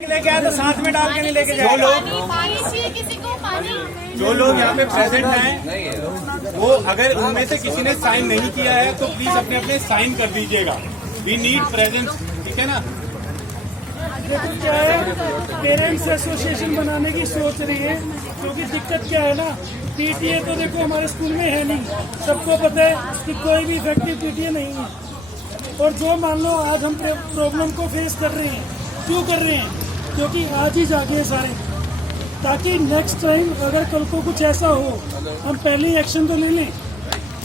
लेके आया तो साथ में डाल के नहीं लेके जाए। जो लोग यहाँ पे प्रेजेंट हैं वो अगर उनमें से किसी ने साइन नहीं किया है तो प्लीज अपने अपने साइन कर दीजिएगा। वी नीड प्रेजेंस, ठीक है ना। देखो क्या है, पेरेंट्स एसोसिएशन बनाने की सोच रही है, क्योंकि दिक्कत क्या है ना, पीटीए तो देखो हमारे स्कूल में है नहीं, सबको पता है कि कोई भी इफेक्टिव पीटीए नहीं है। और जो मान लो आज हम प्रॉब्लम को फेस कर रहे हैं, क्यों कर रहे हैं? क्योंकि आज ही जागे हैं सारे, ताकि नेक्स्ट टाइम अगर कल को कुछ ऐसा हो हम पहले ही एक्शन तो ले लें।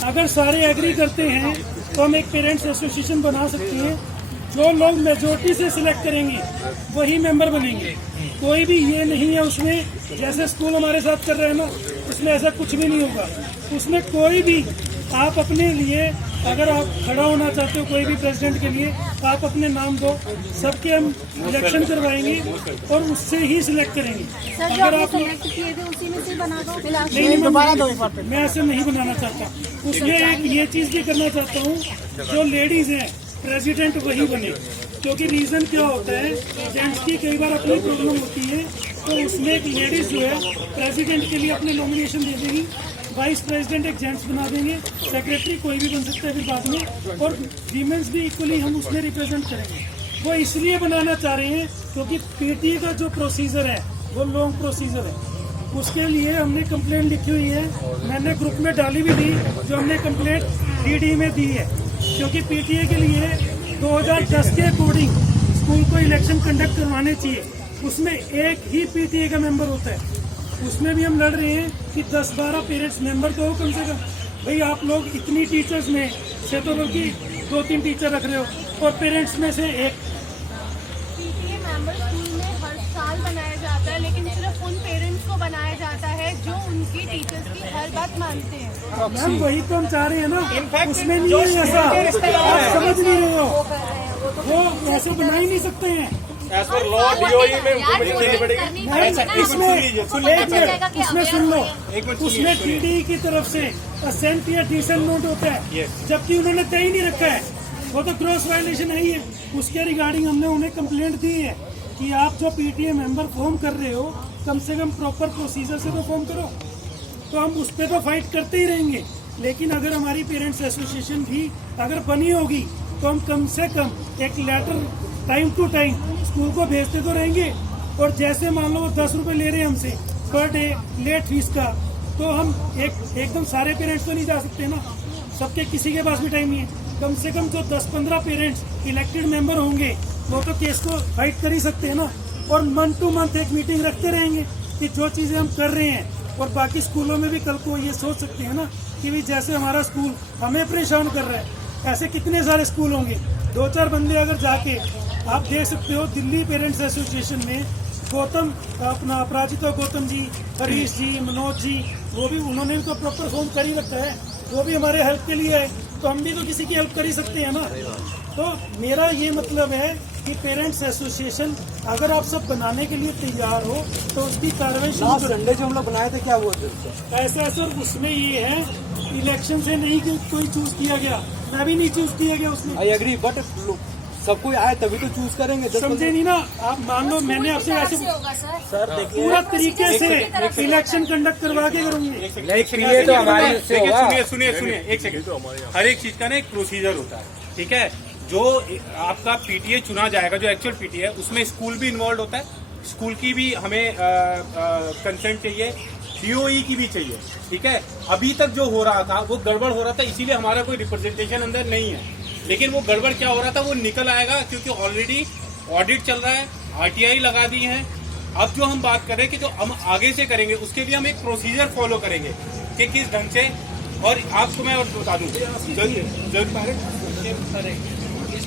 अगर सारे एग्री करते हैं तो हम एक पेरेंट्स एसोसिएशन बना सकते हैं। जो लोग मेजोरिटी से सिलेक्ट करेंगे वही मेंबर बनेंगे। कोई भी ये नहीं है उसमें, जैसे स्कूल हमारे साथ कर रहे हैं ना, उसमें ऐसा कुछ भी नहीं होगा। उसमें कोई भी आप अपने लिए अगर आप खड़ा होना चाहते हो कोई भी प्रेसिडेंट के लिए, तो आप अपने नाम दो, सबके हम इलेक्शन करवाएंगे और उससे ही सिलेक्ट करेंगे। सर, अगर आप सिलेक्ट किए थे उसी में से बना दो। नहीं, मैं ऐसे नहीं बनाना चाहता। उसमें एक ये चीज भी करना चाहता हूँ, जो लेडीज हैं प्रेसिडेंट वही बने। क्योंकि रीजन क्या होता है, जेंट्स की कई बार अपनी प्रॉब्लम होती है, तो उसमें एक लेडीज जो है प्रेसिडेंट के लिए अपने नॉमिनेशन दे देगी, वाइस प्रेसिडेंट एक जेंट्स बना देंगे, सेक्रेटरी कोई भी बन सकता है फिर बाद में, और वीमेंस भी इक्वली हम उसमें रिप्रेजेंट करेंगे। वो इसलिए बनाना चाह रहे हैं क्योंकि पीटीए का जो प्रोसीजर है वो लॉन्ग प्रोसीजर है। उसके लिए हमने कंप्लेंट लिखी हुई है, मैंने ग्रुप में डाली भी थी, जो हमने कंप्लेंट डीडी में दी है। क्योंकि पीटीए के लिए 2010 के अकॉर्डिंग स्कूल को इलेक्शन कंडक्ट करवाने चाहिए, उसमें एक ही पीटीए का मेंबर होता है। उसमें भी हम लड़ रहे हैं कि 10-12 पेरेंट्स मेंबर तो हो कम से कम। भाई आप लोग इतनी टीचर्स में से तो लोग 2-3 टीचर रख रहे हो और पेरेंट्स में से एक। पीटीए मेंबर स्कूल में हर साल बनाया जाता है, लेकिन सिर्फ उन पेरेंट्स को बनाया जाता है जो उनकी टीचर्स की हर बात मानते हैं। मैम वही तो हम चाह रहे हैं ना, उसमें नहीं है ऐसा, आप समझ नहीं रहे हो, वो ऐसे बना ही नहीं सकते हैं। एज पर लॉ डीओई में उनको मीटिंग देनी पड़ेगी। उसमें सुन लो, उसमें टीडी की तरफ से असेंट या डिसेंट नोट होता है, जबकि उन्होंने तय ही नहीं रखा है, वो तो क्रॉस वायलेशन है ही है। उसके रिगार्डिंग हमने उन्हें कंप्लेंट दी है कि आप जो पीटीए मेंबर फॉर्म कर रहे हो कम से कम प्रॉपर प्रोसीजर से तो फॉर्म करो। तो हम उस पर तो फाइट करते ही रहेंगे, लेकिन अगर हमारी पेरेंट्स एसोसिएशन भी अगर बनी होगी तो हम कम से कम एक letter time to time school को भेजते तो रहेंगे। और जैसे मान लो 10 रुपए ले रहे हैं हमसे पर डे लेट फीस का, तो हम एकदम सारे पेरेंट्स तो नहीं जा सकते ना, सबके किसी के पास भी टाइम नहीं है। कम से कम जो 10-15 पेरेंट्स इलेक्टेड मेंबर होंगे वो तो केस को फाइट कर ही सकते हैं ना। और मंथ टू मंथ एक मीटिंग रखते रहेंगे कि जो चीजें हम कर रहे हैं, और बाकी स्कूलों में भी कल को ये सोच सकते हैं ना कि भी जैसे हमारा स्कूल हमें परेशान कर रहा है, ऐसे कितने सारे स्कूल होंगे। 2-4 बंदे अगर जाके आप देख सकते हो, दिल्ली पेरेंट्स एसोसिएशन में गौतम अपना अपराजिता गौतम जी, हरीश जी, मनोज जी, वो भी उन्होंने भी तो प्रॉपर फॉर्म कर ही रखा है, वो भी हमारे हेल्प के लिए है, तो हम भी तो किसी की हेल्प कर ही सकते हैं ना। तो मेरा ये मतलब है कि पेरेंट्स एसोसिएशन अगर आप सब बनाने के लिए तैयार हो तो उसकी कार्रवाई शुरू करो। संडे जो हम लोग बनाए थे क्या हुआ था? ऐसा सर, उसमें ये है इलेक्शन से नहीं कि कोई चूज किया गया, मैं भी नहीं चूज किया गया उसमें। आई एग्री, बट सब कोई आए तभी तो चूज करेंगे। समझे नहीं ना आप? मान लो मैंने आपसे ऐसे सर देखिए, पूरा तरीके से इलेक्शन कंडक्ट करवा के करूंगी। सुनिए तो हमारी सुनिए एक सेकंड। हर एक चीज का ना एक प्रोसीजर होता है, ठीक है। जो आपका पीटीए चुना जाएगा, जो एक्चुअल पीटीए है, उसमें स्कूल भी इन्वॉल्व होता है, स्कूल की भी हमें कंसेंट चाहिए, डीओई की भी चाहिए, ठीक है। अभी तक जो हो रहा था वो गड़बड़ हो रहा था, इसीलिए हमारा कोई रिप्रेजेंटेशन अंदर नहीं है। लेकिन वो गड़बड़ क्या हो रहा था वो निकल आएगा, क्योंकि ऑलरेडी ऑडिट चल रहा है, आरटीआई लगा दी है। अब जो हम बात करें कि जो हम आगे से करेंगे उसके लिए हम एक प्रोसीजर फॉलो करेंगे कि किस ढंग से। और आपको मैं और बता दूं,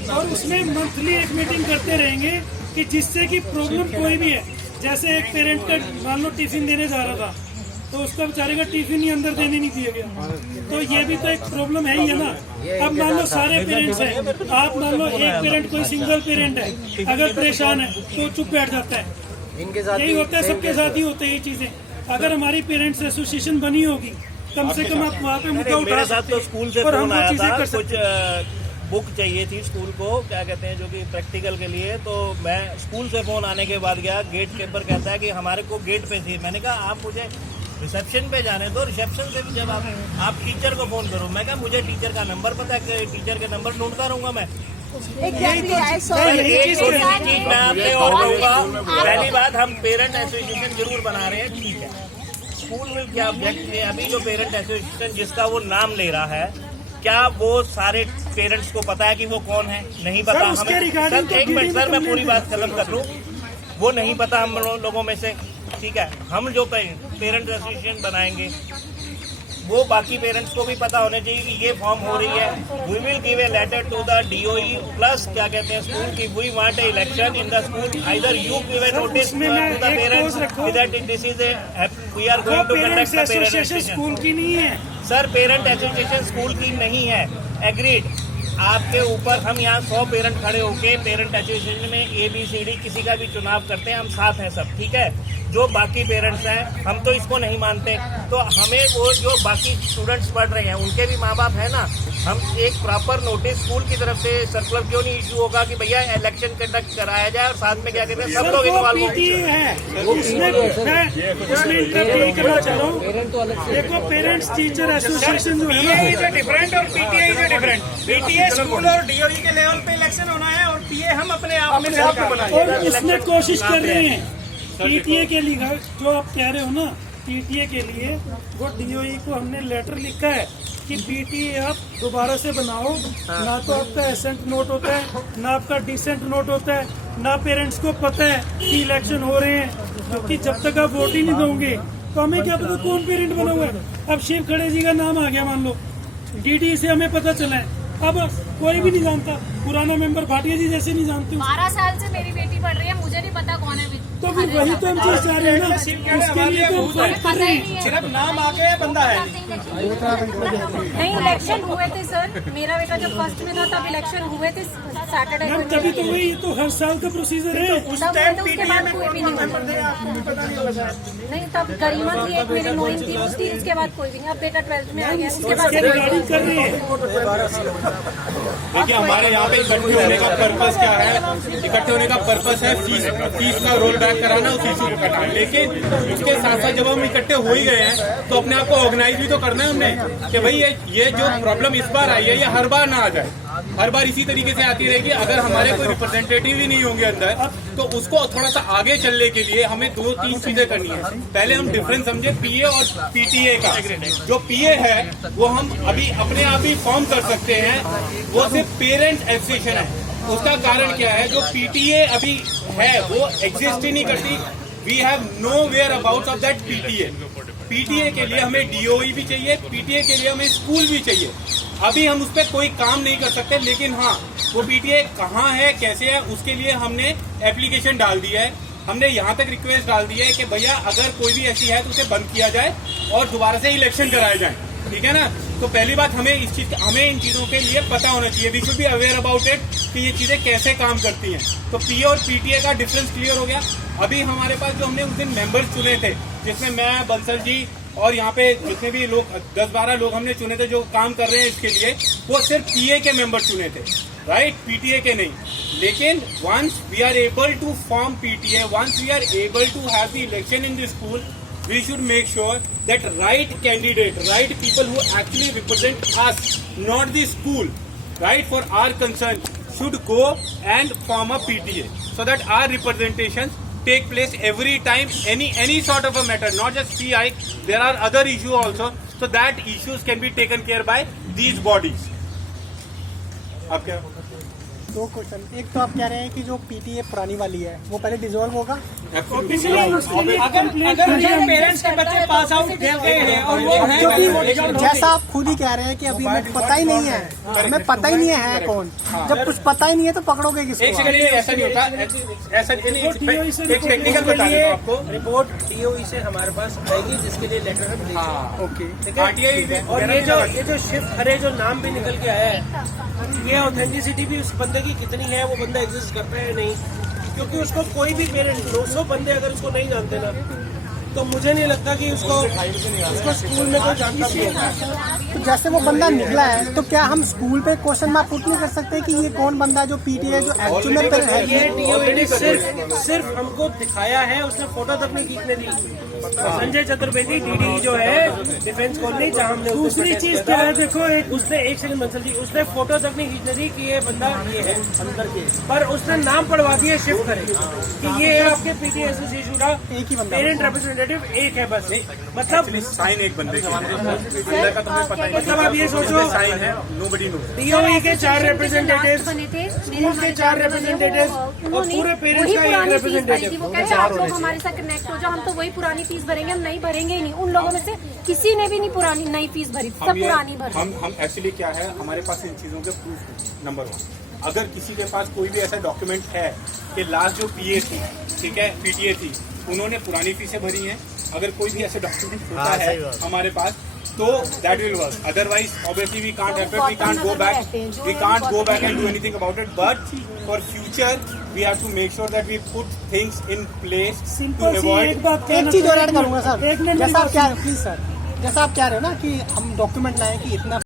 और उसमें मंथली एक मीटिंग करते रहेंगे कि जिससे कि प्रॉब्लम कोई भी है, जैसे एक पेरेंट का मान लो टिफिन देने जा रहा था तो उसका बेचारे का टिफिन ही अंदर देने नहीं दिया गया, तो ये भी तो एक प्रॉब्लम है ही है ना। अब मान लो सारे पेरेंट्स हैं, आप मान लो एक पेरेंट कोई सिंगल पेरेंट है, अगर परेशान है तो चुप बैठ जाता है। यही होता है, सबके साथ ही होते हैं ये चीजें। अगर हमारी पेरेंट्स एसोसिएशन बनी होगी, कम से कम आप वहाँ पे मुद्दा उठा सकते हो और हम वो चीजें कर सकते हैं। बुक चाहिए थी स्कूल को, क्या कहते हैं, जो कि प्रैक्टिकल के लिए। तो मैं स्कूल से फ़ोन आने के बाद गया, गेट कीपर कहता है कि हमारे को गेट पे थी। मैंने कहा आप मुझे रिसेप्शन पे जाने दो, रिसेप्शन से भी जब आप टीचर को फ़ोन करो। मैं कहा मुझे टीचर का नंबर पता है, कि टीचर के नंबर ढूंढता रहूँगा मैं। एक छोटी सी चीज मैं आपसे और कहूँगा, पहली बात, हम पेरेंट एसोसिएशन जरूर बना रहे हैं, ठीक है। स्कूल में क्या ऑब्जेक्ट है, अभी जो पेरेंट एसोसिएशन जिसका वो नाम ले रहा है, क्या वो सारे पेरेंट्स को पता है कि वो कौन है? नहीं पता हमें। सर एक मिनट सर, मैं पूरी बात खत्म कर लूँ। वो नहीं पता हम लोगों में से, ठीक है। हम जो पेरेंट एसोसिएशन बनाएंगे वो बाकी पेरेंट्स को भी पता होना चाहिए कि ये फॉर्म हो रही है। We will give a letter to the DOE plus क्या कहते हैं स्कूल की, we want a election in the school, either you give a notice to the parents that this is a we are going to conduct the parent association. School की नहीं है sir, parent association school की नहीं है, agreed. आपके ऊपर हम यहाँ 100 पेरेंट खड़े होके पेरेंट एसोसिएशन में ABCD किसी का भी चुनाव करते हैं, हम साथ हैं सब, ठीक है। जो बाकी पेरेंट्स हैं, हम तो इसको नहीं मानते, तो हमें वो जो बाकी स्टूडेंट्स पढ़ रहे हैं उनके भी माँ बाप है ना, हम एक प्रॉपर नोटिस स्कूल की तरफ से सर्कुलर क्यों नहीं इशू होगा कि भैया इलेक्शन कंडक्ट कराया जाए और साथ में क्या कहते हैं सब लोग इन्वॉल्व हो। देखो पेरेंट्स टीचर एसोसिएशन जो है डिफरेंट और PTA is different. PTA school और DOE के लेवल पे इलेक्शन होना है और PA हम अपने आप में और इसमें कोशिश कर रहे हैं PTA के लिए, जो आप कह रहे हो ना PTA के लिए, वो DOE को हमने लेटर लिखा है कि PTA आप दोबारा से बनाओ। ना तो आपका एसेंट नोट होता है, ना आपका डिसेंट नोट होता है, ना पेरेंट्स को पता है कि इलेक्शन हो रहे हैं, क्योंकि जब तक आप वोट ही नहीं दोगे तो हमें क्या पता कौन पेरेंट बना हुआ है। अब शिव खड़े जी का नाम आ गया मान लो, DD से हमें पता चला है, अब कोई भी नहीं जानता, पुराना मेंबर भाटिया जी जैसे नहीं जानते। 12 साल से मेरी बेटी पढ़ रही है, मुझे नहीं पता कौन है। तो फिर वही तो हम चीज चाह रहे हैं ना, उसके लिए तो हम फाइट कर रहे हैं। सिर्फ नाम आ गया बंदा है। नहीं, इलेक्शन हुए थे सर, मेरा बेटा जब फर्स्ट में था तब इलेक्शन हुए थे सैटरडे को। तभी तो वही तो हर साल का प्रोसीजर है। उसके बाद कोई भी नहीं हुआ। नहीं, तब गरिमा थी एक मेरी नोइन थी, उसके बाद कोई भी नहीं। अब बेटा 12th में आ गया, उसके बाद कर रही है। देखिए हमारे यहाँ पे इकट्ठे होने का पर्पस क्या है? इकट्ठे होने का पर्पस है फीस का रोल बैक कराना, उस इशू को करना। लेकिन उसके साथ साथ जब हम इकट्ठे हो ही गए हैं तो अपने आप को ऑर्गेनाइज भी तो करना है हमने कि भाई ये जो प्रॉब्लम इस बार आई है ये हर बार ना आ जाए, हर बार इसी तरीके से आती रहेगी। अगर हमारे कोई रिप्रेजेंटेटिव ही नहीं होंगे अंदर तो उसको थोड़ा सा आगे चलने के लिए हमें 2-3 चीजें करनी है। पहले हम डिफरेंस समझे PA और PTA का। जो PA है वो हम अभी अपने आप ही फॉर्म कर सकते हैं, वो सिर्फ पेरेंट एसोसिएशन है। उसका कारण क्या है? जो PTA अभी है वो एग्जिस्ट ही नहीं करती। We have no where about of that PTA। PTA के लिए हमें DOE भी चाहिए, PTA के लिए हमें स्कूल भी चाहिए। अभी हम उस पर कोई काम नहीं कर सकते, लेकिन हाँ वो PTA कहाँ है, कैसे है, उसके लिए हमने एप्लीकेशन डाल दिया है। हमने यहाँ तक रिक्वेस्ट डाल दी है कि भैया अगर कोई भी ऐसी है तो उसे बंद किया जाए और दोबारा से इलेक्शन कराए जाए, ठीक है ना। तो पहली बात हमें इन चीजों के लिए पता होना चाहिए, we should be aware about it कि ये चीजें कैसे काम करती हैं। तो PA और PTA का डिफरेंस क्लियर हो गया। अभी हमारे पास जो हमने उस दिन मेंबर्स चुने थे, जिसमें मैं, बंसल जी और यहाँ पे जितने भी लोग 10-12 लोग हमने चुने थे जो काम कर रहे हैं इसके लिए, वो सिर्फ PA के मेंबर चुने थे, राइट, PTA के नहीं। लेकिन once we are able to form PTA, once we are able to have the election in the school, we should make sure that right candidate, right people who actually represent us, not the school, right, for our concern, should go and form a PTA so that our representations take place every time any sort of a matter, not just PI. There are other issues also, so that issues can be taken care by these bodies. अब क्या? 2 question. एक तो आप कह रहे हैं कि जो PTA पुरानी वाली है वो पहले डिसॉल्व होगा। अगर पेरेंट्स के बच्चे पास आउट गए हैं और वो हैं, जैसा आप खुद ही कह रहे हैं कि अभी हमें पता ही नहीं है, हमें पता ही नहीं है कौन। जब कुछ पता ही नहीं है तो पकड़ोगे किसको? एक सेकंड, ऐसा नहीं होता, ऐसा नहीं। एक टेक्निकल बता दूं आपको, रिपोर्ट DOE से हमारे पास आएगी जिसके लिए लेटर हम देंगे। हाँ ओके, ठीक है। और ये जो शिफ्ट हरे जो नाम भी निकल के आया है, ये ऑथेंटिसिटी भी उस बंदे की कितनी है, वो बंदा एग्जिस्ट करता है या नहीं, क्योंकि उसको कोई भी पेरेंट 200 बंदे अगर उसको नहीं जानते ना तो मुझे नहीं लगता कि उसको स्कूल में कोई जानकारी होगा। तो जैसे वो बंदा निकला है तो क्या हम स्कूल पे क्वेश्चन मार्क पुट नहीं कर सकते कि ये कौन बंदा है जो पीटीए जो एक्चुअल में ये है? टीओडी सिर्फ हमको दिखाया है, उसने फोटो तक नहीं खींचने दी। संजय चतुर्वेदी डीडी जो है डिफेंस कॉलोनी जहाँ हमने दूसरी चीज क्या है, देखो एक उसने एक सेकंड बंसल जी, उसने फोटो तक नहीं खींचने दी कि ये बंदा ये है अंदर के, पर उसने नाम पढ़वा दिया शिफ्ट करे कि ये है आपके पीटीए एसोसिएशन का एक ही बंदा पेरेंट रिप्रेजेंटेटिव एक है बस। मतलब साइन एक बंदे के अंदर का तुम्हें पता ही नहीं। मतलब आप ये सोचो साइन है, नोबडी नो। डीओई के 4 रिप्रेजेंटेटिव, बने थे स्कूल के 4 रिप्रेजेंटेटिव और पूरे पेरेंट्स का एक रिप्रेजेंटेटिव। वो कह रहे आप लोग हमारे साथ कनेक्ट हो जाओ, हम तो वही पुरानी फीस भरेंगे, हम नहीं भरेंगे ही नहीं। उन लोगों में से किसी ने भी नहीं पुरानी नई फीस भरी, सब पुरानी भरी। हम एक्चुअली क्या है, हमारे पास इन चीजों के प्रूफ नंबर 1, अगर किसी के पास कोई भी ऐसा डॉक्यूमेंट है कि लास्ट जो पीए थी, ठीक है, पीटीए थी, उन्होंने पुरानी फीसें भरी हैं, अगर कोई भी ऐसे डॉक्यूमेंट होता है हमारे पास तो that will work. Otherwise obviously we can't help it, we can't go back and do anything about it, but for future we have to make sure that we put things in place to simple see avoid. एक बात एक चीज और add करूंगा sir, एक minute जैसा आप कह रहे हो प्लीज सर, जैसा आप कह रहे हो ना कि हम डॉक्यूमेंट लाएं कि इतना